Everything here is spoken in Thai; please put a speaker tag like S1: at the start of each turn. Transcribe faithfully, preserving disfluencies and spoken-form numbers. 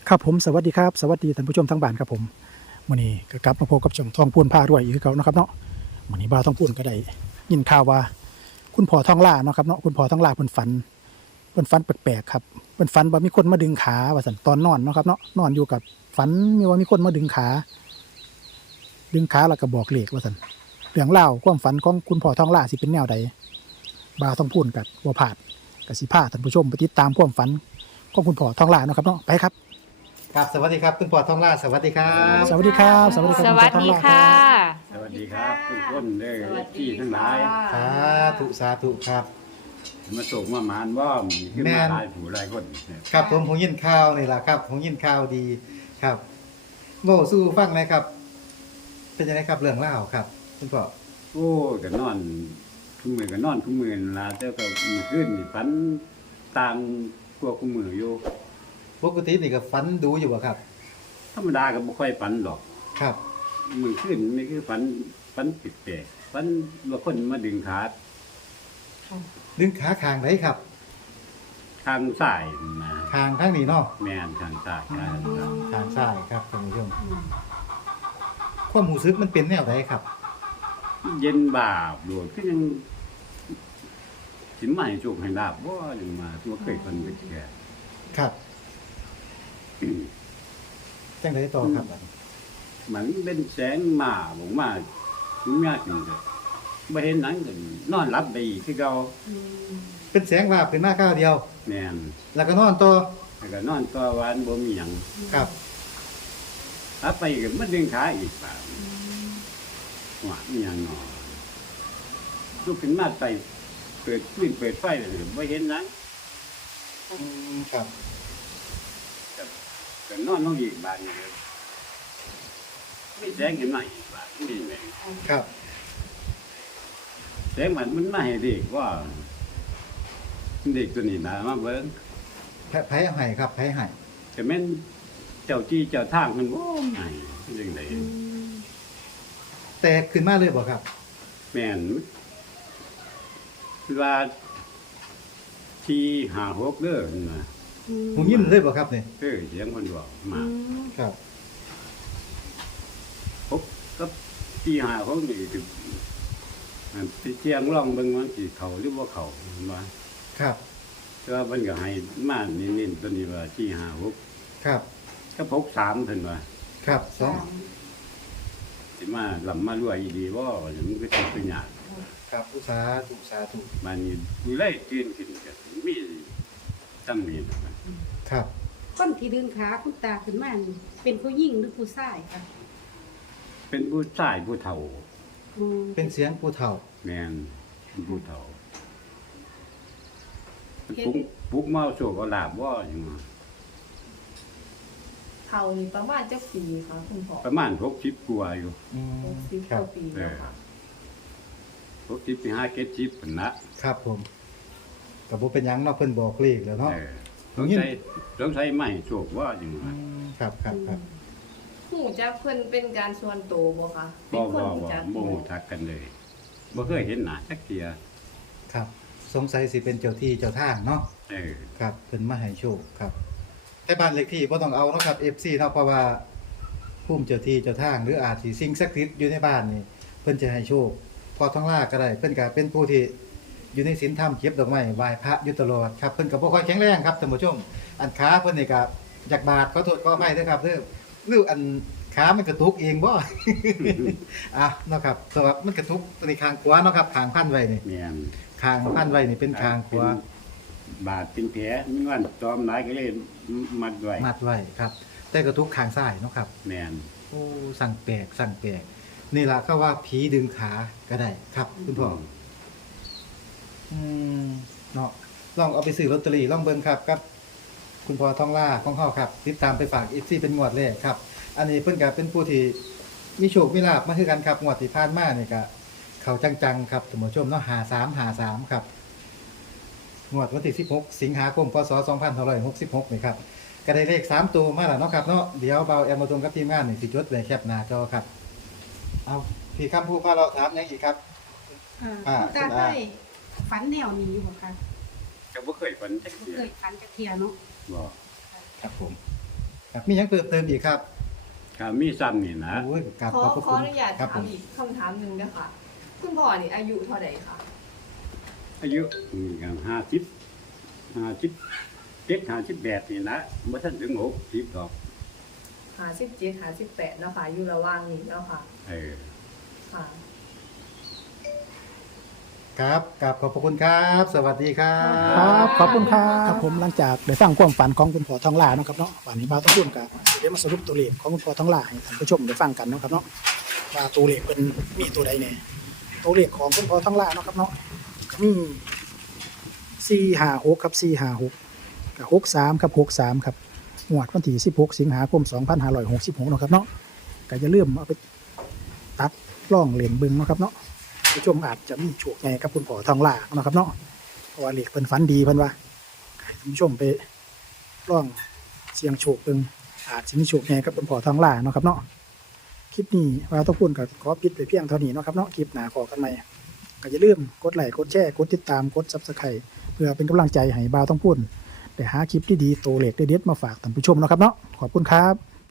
S1: ครับผมสวัสดีครับสวัสดีท่านผู้ชมทั้งบ้านครับผมวันนี้ก็กลับมาพบกับช่องทองพูนผ้ารวยอีกคือเก่านะครับเนาะวันนี้บ่าวทองพูนก็ได้ยินข่าวว่าคุณพ่อทองล่าเนาะครับเนาะคุณพ่อทองล่าเพิ่นฝันเพิ่นฝันแปลกๆครับเพิ่นฝันว่ามีคนมาดึงขาว่าซั่นตอนนอนเนาะครับเนาะนอนอยู่กับฝันมีว่ามีคนมาดึงขาดึงขาแล้วก็บอกเลขว่าซั่นเรื่องเล่าวความฝันของคุณพ่อทองล่าสิเป็นแนวใดบ่าวทองพูนกับบ่พลาดก็สิพาท่านผู้ชมไปติดตามความฝันของคุณพ่อทองล่าเนาะครับเนาะไปครับ
S2: ครับสวัสดีครับคุณปอทองล่าสวัสดีครับ
S1: สวัสดีครับสวัสดีครับ
S3: สวัสดีค่ะ
S4: สวัสดีครับทุกคนเด้อที่ทั้งหลาย
S2: สาธุสาธุครับ
S4: มาส่งมามานว่ามีขึ้น
S2: แม่
S4: มาน หลายผู้หลายคน
S2: ครับผมผมยินข่าวนี่แหละครับผมยินข่าวดีครับโง่สู้ฟังหนะครับ เป็นยังไงครับเรื่องเล่าวครับ คุณปอ
S4: โอ้ก็นอนทุกมือก็นอนทุกมือนั่นล่ะแต่ก็มีขึ้นนี่ฝันตามพวกคุมืออยู่
S2: ปกตินี่ก็ฝันดูอยู่บ่ครับ
S4: ธรรมดาก็บ่ค่อยฝันหรอก
S2: ครับ
S4: มือขึ้นนี่คือฝันฝันปิดแปลกฝันว่าคนมาดึงขา
S2: ดึงขาคางไหนครับ
S4: ทางซ้ายมา
S2: คางข้างนี้เนาะ
S4: แม่นทางซ้ายทางซ้าย
S2: คางซ้ายครับท่านผู้ชมความหูซึกมันเป็นแนวไหนครับ
S4: เย็นบาบโดดก็ยังสิมาให้โชคให้ลาบบ่ยังมาตัวเคยฝันไปแก่
S2: ครับจังไดต่อครับ
S4: มันเป็นแสงมาบอกมาถึงแม่จริงเลยไม่เห็นหนังกันนอนรับดีคือเรา
S2: เป็นแสงวาบขึ้นมาก้าวเดียว
S4: แม่น
S2: แล้วก็นอนต่อ
S4: แล้วก็นอนตัววานบ่มีหยัง
S2: ครับ
S4: รับไปก็มันดึงขาอีกป่าว่ามีหยังหนอลุกขึ้นมาไปเปิดฟื้นเปิดไฟเลยไม่เห็นหนัง
S2: อืมครับ
S4: ก็นอนลงอีกบานนึงไม่แสงเห็นไหมาอีกบานนี่แม่ง
S2: ครับ
S4: แสงมันมันมาให้เด็กว่าเด็กตัวนี้นะมาเบิ่ง
S2: ไผไผเอาให้ครับไผให้
S4: แต่แม่นเจ้าจี้เจ้าทางมันบ่ไงจังได๋
S2: แตกขึ้นมาเลยบ่ครับ
S4: แม่นว่าที่ห้าหกเด้อนะ
S2: ผมยิ้มเลยบ่ครับนี่
S4: เออเสียงเพิ่นบอกมา
S2: ครับ
S4: หกกับที่ห้าหกนี่คืออันที่เสียงร้องเบิ่งว่าสิเข้าหรือบ่เข้าว่า
S2: ครับ
S4: แต่ว่าเพิ่นก็ให้มาเน้นๆตัวนี้ว่าที่ห้าหก
S2: ครับ
S4: กับหกสามเพิ่นว่า
S2: ครับสอง
S4: สิมาลำมารวยอีดีบ่อย่างมันก็สิเป็นยาก
S2: ครับอุตสาธุสาธุ
S4: มานี่มีไล่ตื่นขึ้นก็มีตั้งมีนะครับ
S2: ครับ
S5: คนที่ดึงขาคุณตาขึ้นมานี่เป็นผู้หญิงหรือผู้ชายคะ
S4: เป็นผู้ชายผู้เฒ่า
S5: อืม
S2: เป็นเสียงผู้เฒ่า
S4: แม่นเป็นผู้เฒ่าปุ๊กปุ๊กเมาโศกเอาลาบบ่จังว่า
S3: เขานี่ประมาณจักปีค่ะคุณพ่อ
S4: ประมาณหกสิบกว่าอยู่
S2: อืม
S3: หกสิบ
S2: ครั
S3: ก
S2: บ
S3: ว่าปีแล้วค่ะ
S4: หกสิบไปห้าเจ็ดสิบพุ่นละ
S2: ครับผมก็บ่เป็นหยังเนาะเพิ่นบอกเลขแล้วเนาะ
S4: เออสงสัยสงสัยไม่โศกว่าจัง
S2: อื
S4: ว่าม
S2: ครับครับครับ
S3: หูจักเพิ่นเป็นการส่วนตัวบ่คะเป็
S4: บ่
S3: นคน
S4: บ่
S3: หู
S4: บ่
S3: จัก
S4: บ่รู้จักกันเลยบ่เคยเห็นหน้าจักเที่ย
S2: ครับ สงสัยสิเป็นเจ้าที่เจ้าทางเนาะ
S4: เออ
S2: ครับเพิ่นมาให้โชคครับ แต่บ้านเลขที่บ่ต้องเอาเนาะครับ เอฟ ซี เนาะเพราะว่าภูมิเจ้าที่เจ้าทางหรืออาจสิสิ่งศักดิ์สิทธิ์อยู่ในบ้านนี่เพิ่นจะให้โชคพอทั้งลาก็ได้เพิ่นก็เป็นผู้ที่อยู่ในศีลธรรมเก็บดอกไม้ไหว้พระอยู่ตลอดครับเพิ่นก็บ่ค่อยแข็งแรงครับท่านผู้ชม อันขาเพิ่นนี่ก็อยากบาดขอโทษขออภัยเด้อครับเด้อหรืออันขามันกระตุกเองบ่ อ่ะเนาะครับเพราะว่ามันกระตุกตัวนี้ข้างขวาเนาะครับข้างพันไว้นี่
S4: แม่น
S2: ข้างพันไว้นี่เป็นข้างขวา
S4: บาดเป็นแผลมีวันตอมหลายก็เลยมัดไว้
S2: มัดไว้ครับ แต่กระตุกข้างซ้ายเนาะครับ
S4: แม่น
S2: โอ้สั่งแปลกสั่งแปลกนี่ล่ะเขาว่าผีดึงขาก็ได้ครับ คุณพ่ออืมเนาะลองเอาไปซื้อลอตเตอรี่ลองเบิ่งครับกับ คุณพ่อทองล่าของเฮาครับ ติดตามไปฝาก เอฟ ซี เป็นงวดแรกครับ อันนี้เพิ่นก็เป็นผู้ที่มีโชคมีลาภมาคือกันครับงวดที่ผ่านมานี่ก็เข้าจังๆครับท่านผู้ชมเนาะห้าสาม ห้าสามครับงวดวันที่สิบหกสิงหาคมพศสองพันห้าร้อยหกสิบหกนี่ครับก็ได้เลขสามตัวมาแล้วเนาะครับเนาะเดี๋ยวเบาแอมมาตรงกับทีมงานนี่สิจดไว้แคปหน้าจอครับเอาพี่คำพูดพาเราถามหยังอีกครับ
S5: อ่า
S2: อ่า
S5: คุณตา
S2: คุณอา
S5: ได้ฝันแนวนี้อยู่บ่คะ
S4: ก็บ่เคยฝันจัก
S5: บ่
S4: เที่ย
S5: เคยฝันจักเที่ยเนาะ
S4: บ่
S2: ครับผมครับมีหยังเพิ่มเติมอีกครับ
S4: ก็มีซ้ำนี่นะ
S2: โอ้ยกราบ
S3: ขอ
S2: ขอบพระ
S3: ข
S2: คุ
S3: อ
S2: ณ
S3: อนุญาต
S2: ครับผ
S3: ถาม
S2: ม
S3: อีกคำถามหนึ่งนะคะคุณพ่อนี่อายุเท่าไหร่คะ
S4: อายุกันห้าสิบห้าสิบเจ็ดห้าสิบแปดนี่นะบ่ทันถึงหกสิบดอก
S3: หาสิบเจ็ดหาสิบแปดเนาะค่ะอยู่ระหว่างนี้เนาะค่ะ
S4: เออ
S3: ค่ะ
S2: ครับกราบขอบพระคุณครับ สวัสดีครับ
S1: ครับขอบคุณครับครับผมหลังจากได้ฟังความฝันของคุณพ่อทองหล่าเนาะครับเนาะวันนี้บ่าวต้องพูดกับเดี๋ยวมาสรุปตัวเลขของคุณพ่อทองหล่าให้ท่านผู้ชมได้ฟังกันเนาะครับเนาะว่าตัวเลขเป็นมีตัวใดแน่ตัวเลขของคุณพ่อทองหล่าเนาะครับเนาะก็มีสี่ห้าหกครับสี่ห้าหกกับหกสามครับหกสามครับงวดวันที่สิบหกสิงหาคมสองพันห้าร้อยหกสิบหกเนาะครับเนาะก็จะเริ่าลืมเอาไปตัดล่องเหรียญบึงเนาะครับเนาะผู้ชมอาจจะมีโชคใหญ่กับคุณพ่อทองหล่าเนาะครับเนาะเพราะว่าเลขเพิ่นฝันดีเพิ่นว่าให้ท่านผู้ชมไปล่องเสียงโชคเบิ่งอาจจะมีโชคใหญ่กับคุณพ่อทองหล่าเนาะครับเนาะคลิปนี้ว่าต้องพูดกับขอปิดไปเพียงเท่านี้เนาะครับเนาะคลิปหน้าขอกันใหม่ก็อย่าลืมกดไลค์กดแชร์กดติดตามกด ซับสไครบ์ เพื่อเป็นกำลังใจให้บ่าวต้องพูดได้หาคลิปดีๆโตวเลขเด็ดๆมาฝากท่านผู้ชมเนาะครับเนาะขอบคุณครับ